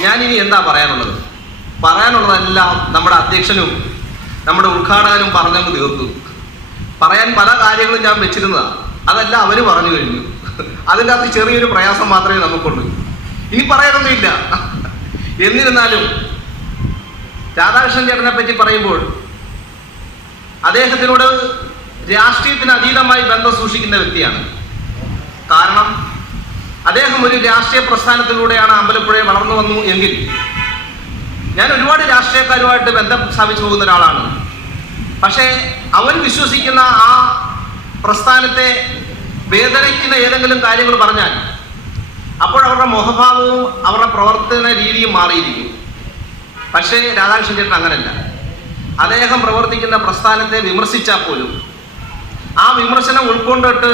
ഞാനിനി എന്താ പറയാനുള്ളത്? പറയാനുള്ളതെല്ലാം നമ്മുടെ അധ്യക്ഷനും നമ്മുടെ ഉദ്ഘാടകനും പറഞ്ഞങ്ങ് തീർത്തു. പറയാൻ പല കാര്യങ്ങളും ഞാൻ വെച്ചിരുന്നതാണ് അതെല്ലാം അവർ പറഞ്ഞു കഴിഞ്ഞു. അതിന്റെ അകത്ത് ചെറിയൊരു പ്രയാസം മാത്രമേ നമുക്കുള്ളൂ. ഇനി പറയാനൊന്നുമില്ല എന്നിരുന്നാലും രാധാകൃഷ്ണൻ ചേട്ടനെ പറ്റി പറയുമ്പോൾ അദ്ദേഹത്തിനോട് രാഷ്ട്രീയത്തിന് അതീതമായി ബന്ധം സൂക്ഷിക്കുന്ന വ്യക്തിയാണ്. കാരണം അദ്ദേഹം ഒരു രാഷ്ട്രീയ പ്രസ്ഥാനത്തിലൂടെയാണ് അമ്പലപ്പുഴയെ വളർന്നു വന്നു എങ്കിൽ ഞാൻ ഒരുപാട് രാഷ്ട്രീയക്കാരുമായിട്ട് ബന്ധം സ്ഥാപിച്ചു പോകുന്ന ഒരാളാണ്. പക്ഷേ അവൻ വിശ്വസിക്കുന്ന ആ പ്രസ്ഥാനത്തെ വേദനിക്കുന്ന ഏതെങ്കിലും കാര്യങ്ങൾ പറഞ്ഞാൽ അപ്പോൾ അവരുടെ മുഖഭാവവും അവരുടെ പ്രവർത്തന രീതിയും മാറിയിരിക്കും. പക്ഷേ രാധാകൃഷ്ണൻ ചേട്ടൻ അങ്ങനല്ല. അദ്ദേഹം പ്രവർത്തിക്കുന്ന പ്രസ്ഥാനത്തെ വിമർശിച്ചാൽ പോലും ആ വിമർശനം ഉൾക്കൊണ്ടിട്ട്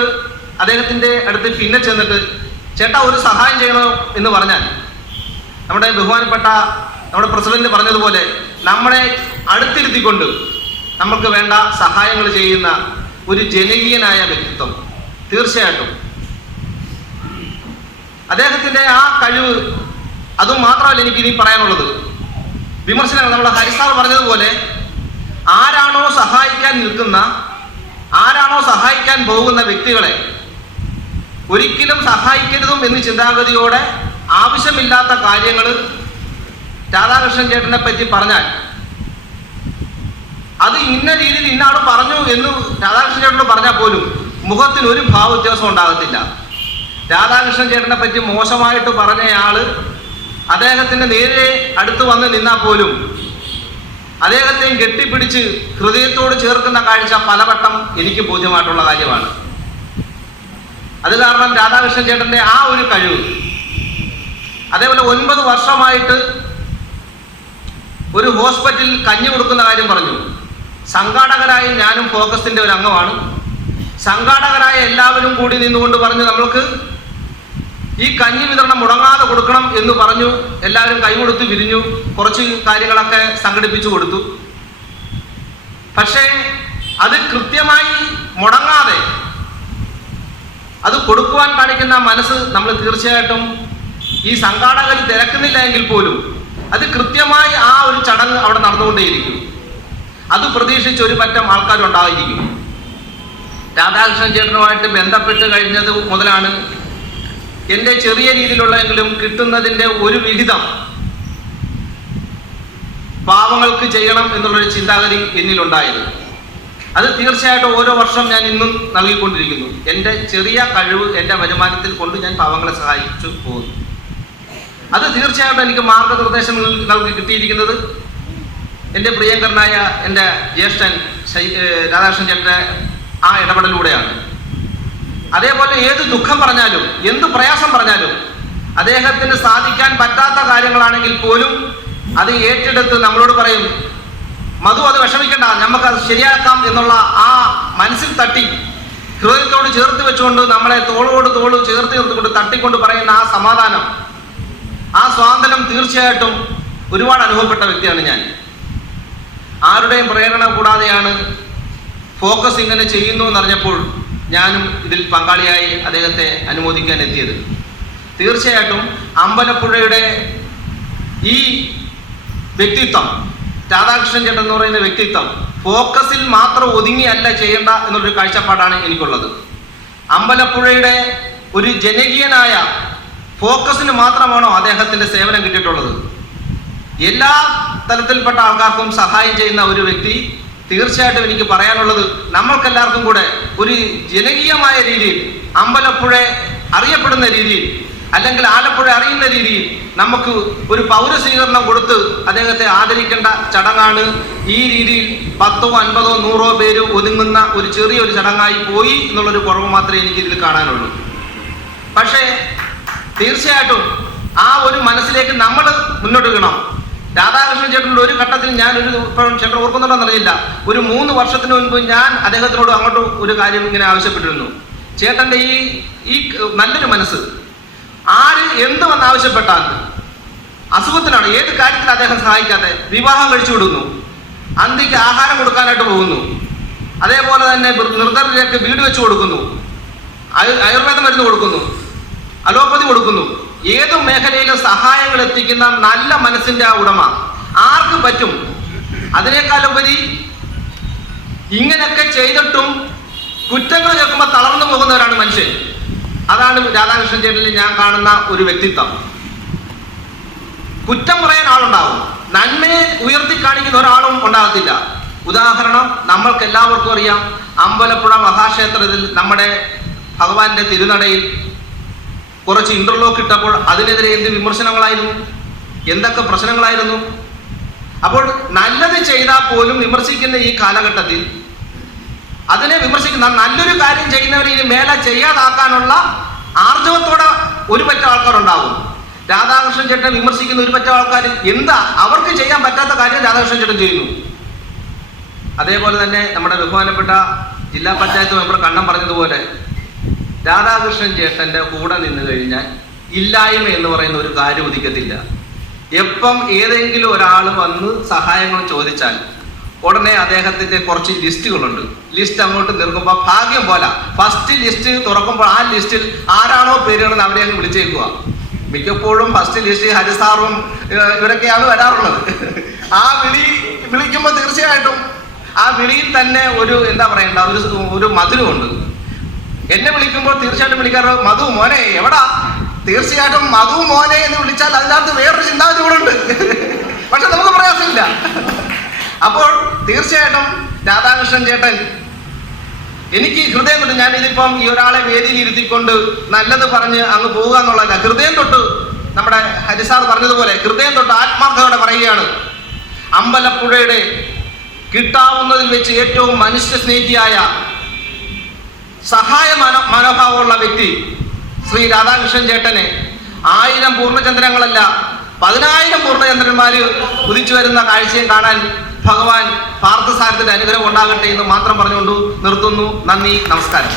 അദ്ദേഹത്തിന്റെ അടുത്ത് പിന്നെ ചെന്നിട്ട് ചേട്ടാ ഒരു സഹായം ചെയ്യണോ എന്ന് പറഞ്ഞാൽ നമ്മുടെ ബഹുമാനപ്പെട്ട നമ്മുടെ പ്രസിഡന്റ് പറഞ്ഞതുപോലെ നമ്മളെ അടുത്തിരുത്തിക്കൊണ്ട് നമുക്ക് വേണ്ട സഹായങ്ങൾ ചെയ്യുന്ന ഒരു ജനകീയനായ വ്യക്തിത്വം. തീർച്ചയായിട്ടും. അദ്ദേഹത്തിന്റെ ആ കഴിവ് അതും മാത്രമല്ല എനിക്ക് ഇനി പറയാനുള്ളത്. വിമർശനങ്ങൾ. നമ്മുടെ ഹരിസാർ പറഞ്ഞതുപോലെ ആരാണോ സഹായിക്കാൻ നിൽക്കുന്ന ആരാണോ സഹായിക്കാൻ പോകുന്ന വ്യക്തികളെ ഒരിക്കലും സഹായിക്കരുതും എന്ന് ചിന്താഗതിയോടെ ആവശ്യമില്ലാത്ത കാര്യങ്ങൾ രാധാകൃഷ്ണൻ ചേട്ടനെ പറ്റി പറഞ്ഞാൽ അത് ഇന്ന രീതിയിൽ ഇന്നാൾ പറഞ്ഞു എന്ന് രാധാകൃഷ്ണൻ ചേട്ടനോട് പറഞ്ഞാൽ പോലും മുഖത്തിന് ഒരു ഭാവ വ്യത്യാസം ഉണ്ടാകത്തില്ല. രാധാകൃഷ്ണൻ ചേട്ടനെ പറ്റി മോശമായിട്ട് പറഞ്ഞയാൾ അദ്ദേഹത്തിന്റെ നേരെ അടുത്ത് വന്ന് നിന്നാൽ പോലും അദ്ദേഹത്തെയും കെട്ടിപ്പിടിച്ച് ഹൃദയത്തോട് ചേർക്കുന്ന കാഴ്ച പലവട്ടം എനിക്ക് ബോധ്യമായിട്ടുള്ള കാര്യമാണ്. അത് കാരണം രാധാകൃഷ്ണൻ ചേട്ടന്റെ ആ ഒരു കഴിവ്. അതേപോലെ ഒൻപത് വർഷമായിട്ട് ഒരു ഹോസ്പിറ്റലിൽ കഞ്ഞി കൊടുക്കുന്ന കാര്യം പറഞ്ഞു. സംഘാടകരായ ഞാനും ഫോക്കസിന്റെ ഒരു അംഗമാണ്. സംഘാടകരായ എല്ലാവരും കൂടി നിന്നുകൊണ്ട് പറഞ്ഞു നമ്മൾക്ക് ഈ കഞ്ഞി വിതരണം മുടങ്ങാതെ കൊടുക്കണം എന്ന് പറഞ്ഞു എല്ലാവരും കൈകൊടുത്ത് വിരിഞ്ഞു. കുറച്ച് കാര്യങ്ങളൊക്കെ സംഘടിപ്പിച്ചു കൊടുത്തു. പക്ഷേ അത് കൃത്യമായി മുടങ്ങാതെ അത് കൊടുക്കുവാൻ കാണിക്കുന്ന മനസ്സ് നമ്മൾ തീർച്ചയായിട്ടും ഈ സംഘാടകർ തിരക്കുന്നില്ല എങ്കിൽ പോലും അത് കൃത്യമായി ആ ഒരു ചടങ്ങ് അവിടെ നടന്നുകൊണ്ടേയിരിക്കും. അത് പ്രതീക്ഷിച്ച് ഒരു പറ്റം ആൾക്കാരുണ്ടായിരിക്കും. രാധാകൃഷ്ണൻ ചേട്ടനുമായിട്ട് ബന്ധപ്പെട്ട് കഴിഞ്ഞത് മുതലാണ്. എന്റെ ചെറിയ രീതിയിലുള്ളെങ്കിലും കിട്ടുന്നതിന്റെ ഒരു വിഹിതം പാവങ്ങൾക്ക് ചെയ്യണം എന്നുള്ളൊരു ചിന്താഗതി എന്നിലുണ്ടായത്. അത് തീർച്ചയായിട്ടും ഓരോ വർഷം ഞാൻ ഇന്നും നൽകിക്കൊണ്ടിരിക്കുന്നു. എന്റെ ചെറിയ കഴിവ് എന്റെ വരുമാനത്തിൽ കൊണ്ട് ഞാൻ പാവങ്ങളെ സഹായിച്ചു പോകുന്നു. അത് തീർച്ചയായിട്ടും എനിക്ക് മാർഗനിർദ്ദേശം നൽകി കിട്ടിയിരിക്കുന്നത് എന്റെ പ്രിയങ്കരനായ എന്റെ ജ്യേഷ്ഠൻ രാധാകൃഷ്ണൻ ചേട്ടന്റെ ആ ഇടപെടലിലൂടെയാണ്. അതേപോലെ ഏത് ദുഃഖം പറഞ്ഞാലും എന്ത് പ്രയാസം പറഞ്ഞാലും അദ്ദേഹത്തിന് സാധിക്കാൻ പറ്റാത്ത കാര്യങ്ങളാണെങ്കിൽ പോലും അത് ഏറ്റെടുത്ത് നമ്മളോട് പറയും മധു അത് വിഷമിക്കണ്ട അത് ശരിയാക്കാം എന്നുള്ള ആ മനസ്സിൽ തട്ടി ഹൃദയത്തോട് ചേർത്ത് വെച്ചുകൊണ്ട് നമ്മളെ തോളോട് തോൾ ചേർത്ത് ചേർത്തുകൊണ്ട് തട്ടിക്കൊണ്ട് പറയുന്ന ആ സമാധാനം ആ സ്വാതന്ത്ര്യം തീർച്ചയായിട്ടും ഒരുപാട് അനുഭവപ്പെട്ട വ്യക്തിയാണ് ഞാൻ. ആരുടെയും പ്രേരണ കൂടാതെയാണ് ഫോക്കസ് ഇങ്ങനെ ചെയ്യുന്നു എന്നറിഞ്ഞപ്പോൾ ഞാനും ഇതിൽ പങ്കാളിയായി അദ്ദേഹത്തെ അനുമോദിക്കാൻ എത്തിയത്. തീർച്ചയായിട്ടും അമ്പലപ്പുഴയുടെ ഈ വ്യക്തിത്വം രാധാകൃഷ്ണൻ ചേട്ടൻ എന്ന് പറയുന്ന വ്യക്തിത്വം ഫോക്കസിൽ മാത്രം ഒതുങ്ങിയല്ല ചെയ്യേണ്ട എന്നുള്ളൊരു കാഴ്ചപ്പാടാണ് എനിക്കുള്ളത്. അമ്പലപ്പുഴയുടെ ഒരു ജനകീയനായ ഫോക്കസിന് മാത്രമാണോ അദ്ദേഹത്തിന്റെ സേവനം കിട്ടിയിട്ടുള്ളത്? എല്ലാ തലത്തിൽപ്പെട്ട ആൾക്കാർക്കും സഹായം ചെയ്യുന്ന ഒരു വ്യക്തി തീർച്ചയായിട്ടും എനിക്ക് പറയാനുള്ളത് നമ്മൾക്കെല്ലാവർക്കും കൂടെ ഒരു ജനകീയമായ രീതിയിൽ അമ്പലപ്പുഴ അറിയപ്പെടുന്ന രീതിയിൽ അല്ലെങ്കിൽ ആലപ്പുഴ അറിയുന്ന രീതിയിൽ നമുക്ക് ഒരു പൗരസ്വീകരണം കൊടുത്ത് അദ്ദേഹത്തെ ആദരിക്കേണ്ട ചടങ്ങാണ്. ഈ രീതിയിൽ പത്തോ അൻപതോ നൂറോ പേര് ഒതുങ്ങുന്ന ഒരു ചെറിയൊരു ചടങ്ങായി പോയി എന്നുള്ളൊരു കുറവ് മാത്രമേ എനിക്ക് ഇതിൽ കാണാനുള്ളൂ. പക്ഷേ തീർച്ചയായിട്ടും ആ ഒരു മനസ്സിലേക്ക് നമ്മൾ മുന്നോട്ട് വീണം രാധാകൃഷ്ണൻ ചേട്ടനോട് ഒരു ഘട്ടത്തിൽ ഞാൻ ഒരു ചേട്ടൻ ഓർക്കുന്നുണ്ടോ എന്നറിയില്ല ഒരു മൂന്ന് വർഷത്തിന് മുൻപ് ഞാൻ അദ്ദേഹത്തിനോട് അങ്ങോട്ട് ഒരു കാര്യം ഇങ്ങനെ ആവശ്യപ്പെട്ടിരുന്നു. ചേട്ടന്റെ ഈ ഈ നല്ലൊരു മനസ്സ് ആര് എന്ത് വന്ന് ആവശ്യപ്പെട്ടാൽ അസുഖത്തിനാണ് ഏത് കാര്യത്തിൽ അദ്ദേഹം സഹായിക്കാതെ വിവാഹം കഴിച്ചു വിടുന്നു. അന്തിക്ക് ആഹാരം കൊടുക്കാനായിട്ട് പോകുന്നു. അതേപോലെ തന്നെ നിർദ്ധരിലേക്ക് വീട് വെച്ച് കൊടുക്കുന്നു. ആയുർവേദ മരുന്ന് കൊടുക്കുന്നു. അലോപ്പതി കൊടുക്കുന്നു. ഏത് മേഖലയിലും സഹായങ്ങൾ എത്തിക്കുന്ന നല്ല മനസ്സിന്റെ ആ ഉടമ. ആർക്ക് പറ്റും? അതിനേക്കാളുപരി ഇങ്ങനെയൊക്കെ ചെയ്തിട്ടും കുറ്റങ്ങൾ കേൾക്കുമ്പോൾ തളർന്നു പോകുന്നവരാണ് മനുഷ്യൻ. അതാണ് രാധാകൃഷ്ണൻ ചേട്ടനിൽ ഞാൻ കാണുന്ന ഒരു വ്യക്തിത്വം. കുറ്റം പറയാൻ ആളുണ്ടാവും. നന്മയെ ഉയർത്തി കാണിക്കുന്ന ഒരാളും ഉണ്ടാകത്തില്ല. ഉദാഹരണം നമ്മൾക്ക് എല്ലാവർക്കും അറിയാം അമ്പലപ്പുഴ മഹാക്ഷേത്രത്തിൽ നമ്മുടെ ഭഗവാന്റെ തിരുനടയിൽ കുറച്ച് ഇന്റർലോക്ക് ഇട്ടപ്പോൾ അതിനെതിരെ എന്ത് വിമർശനങ്ങളായിരുന്നു? എന്തൊക്കെ പ്രശ്നങ്ങളായിരുന്നു? അപ്പോൾ നല്ലത് ചെയ്താൽ പോലും വിമർശിക്കുന്ന ഈ കാലഘട്ടത്തിൽ അതിനെ വിമർശിക്കുന്ന നല്ലൊരു കാര്യം ചെയ്യുന്നവരെ ഇനി മേലെ ചെയ്യാതാക്കാനുള്ള ആർജവത്തോടെ ഒരു പറ്റ ആൾക്കാരുണ്ടാവും. രാധാകൃഷ്ണൻ ചേട്ടൻ വിമർശിക്കുന്ന ഒരു പറ്റ ആൾക്കാർ എന്താ? അവർക്ക് ചെയ്യാൻ പറ്റാത്ത കാര്യം രാധാകൃഷ്ണൻ ചേട്ടൻ ചെയ്യുന്നു. അതേപോലെ തന്നെ നമ്മുടെ ബഹുമാനപ്പെട്ട ജില്ലാ പഞ്ചായത്ത് മെമ്പർ കണ്ണം പറഞ്ഞതുപോലെ രാധാകൃഷ്ണൻ ചേട്ടന്റെ കൂടെ നിന്ന് കഴിഞ്ഞാൽ ഇല്ലായ്മ എന്ന് പറയുന്ന ഒരു കാര്യം ഉദിക്കത്തില്ല. എപ്പം ഏതെങ്കിലും ഒരാൾ വന്ന് സഹായങ്ങൾ ചോദിച്ചാൽ ഉടനെ അദ്ദേഹത്തിന്റെ കുറച്ച് ലിസ്റ്റുകളുണ്ട്. ലിസ്റ്റ് അങ്ങോട്ട് നിൽക്കുമ്പോൾ ഭാഗ്യം പോലെ. ഫസ്റ്റ് ലിസ്റ്റ് തുറക്കുമ്പോൾ ആ ലിസ്റ്റിൽ ആരാണോ പേരുകളെന്ന് അവരെ അങ്ങ് വിളിച്ചേക്കുക. മിക്കപ്പോഴും ഫസ്റ്റ് ലിസ്റ്റ് ഹരിസാറും ഇവരൊക്കെയാണ് വരാറുള്ളത്. ആ വിളി വിളിക്കുമ്പോൾ തീർച്ചയായിട്ടും ആ വിളിയിൽ തന്നെ ഒരു എന്താ പറയണ്ട ഒരു ഒരു മധുരമുണ്ട് എന്നെ വിളിക്കുമ്പോൾ തീർച്ചയായിട്ടും വിളിക്കാറ് മധു മോനെ എവിടാ? തീർച്ചയായിട്ടും മധു മോനെ എന്ന് വിളിച്ചാൽ അതിനകത്ത് വേറൊരു ചിന്താഗതി കൂടെ ഉണ്ട്. പക്ഷെ നമുക്ക് പ്രയാസമില്ല. അപ്പോൾ തീർച്ചയായിട്ടും രാധാകൃഷ്ണൻ ചേട്ടൻ എനിക്ക് ഹൃദയം തൊട്ട് ഞാൻ ഇതിപ്പം ഈ ഒരാളെ വേദിയിൽ ഇരുത്തിക്കൊണ്ട് നല്ലത് പറഞ്ഞ് അങ്ങ് പോവുക എന്നുള്ളതല്ല. ഹൃദയം തൊട്ട് നമ്മുടെ ഹരിസാർ പറഞ്ഞതുപോലെ ഹൃദയം തൊട്ട് ആത്മാർത്ഥതയോടെ പറയുകയാണ്. അമ്പലപ്പുഴയുടെ കിട്ടാവുന്നതിൽ വെച്ച് ഏറ്റവും മനുഷ്യ സ്നേഹിയായ സഹായ മനോ മനോഭാവമുള്ള വ്യക്തി ശ്രീ രാധാകൃഷ്ണൻ ചേട്ടനെ ആയിരം പൂർണചന്ദ്രങ്ങളല്ല പതിനായിരം പൂർണചന്ദ്രന്മാര് ഉദിച്ചു വരുന്ന കാഴ്ചയും കാണാൻ ഭഗവാൻ പാർത്ഥസാരത്തിന്റെ അനുഗ്രഹം ഉണ്ടാകട്ടെ എന്ന് മാത്രം പറഞ്ഞുകൊണ്ട് നിർത്തുന്നു. നന്ദി നമസ്കാരം.